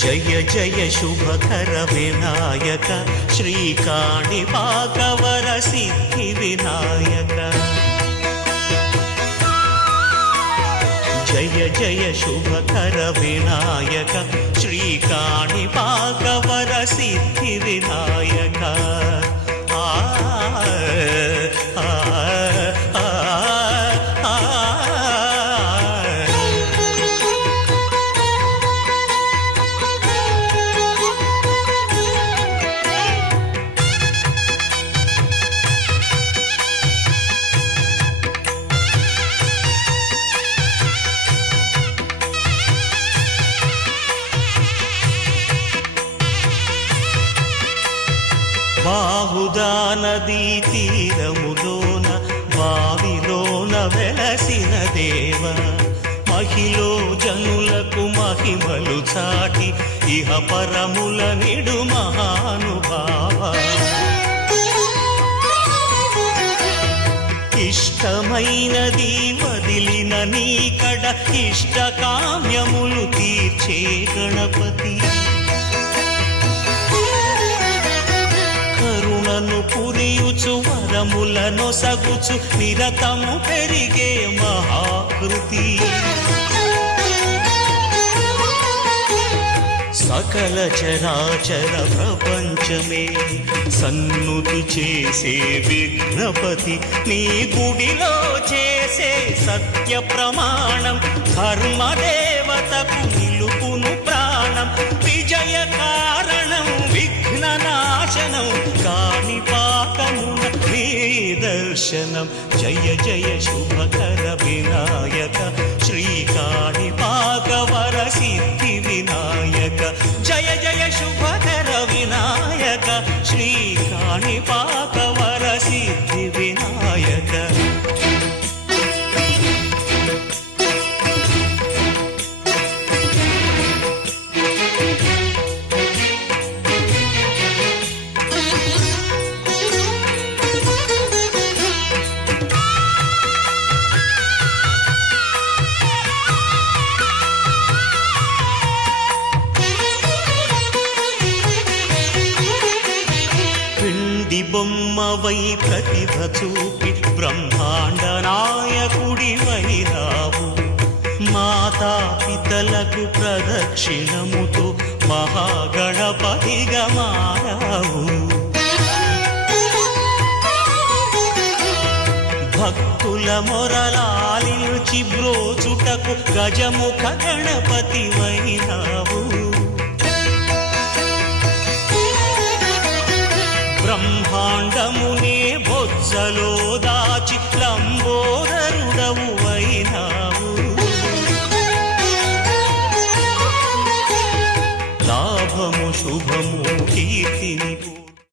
జయ జయ శుభకర వినాయక శ్రీకాణిపాకవర సిద్ధి వినాయక జయ జయ శుభకర వినాయక శ్రీకాణిపాకవర సిద్ధి వినాయక బాహుదా నదీ తీరములోన బావిలోన వెలసిన దేవ మహిలో జనులకు మహిమలు చాటి ఇహ పరముల నిడు మహానుభావ ఇష్టమైనది వదిలిన నీకడ ఇష్ట కామ్యములు తీర్చే గణపతి కరుణను పురియుచు వరములను సగుచు నిరతము పెరిగే మహాకృతి సకల చరాచర ప్రపంచమే సన్నుతి చేసే విఘ్నపతి నీ గుడిలో చేసే సత్య ప్రమాణం ధర్మదేవతకు నిలుపును ప్రాణం విజయ కారణం విఘ్న నాశనం కాణిపాకమున నీ దర్శనం జయ జయ శుభకర వినాయక శ్రీకాణిపాకవర సిద్ధి వినాయక జయ జయ శుభకర వినాయక శ్రీకాణిపాకవర సిద్ధి వినాయక బొమ్మవై ప్రతిభ చూపి బ్రహ్మాండ నాయకుడివైనావు మాతా పితలకు ప్రదక్షిణముతో మహాగణపతిగా మారావు భక్తుల మొరలాలించి బ్రోచుటకు గజముఖ గణపతివైనావు బ్రహ్మాండమునే బొజ్జలో దాచి లంబోదరుడవు అయినావు లాభము శుభము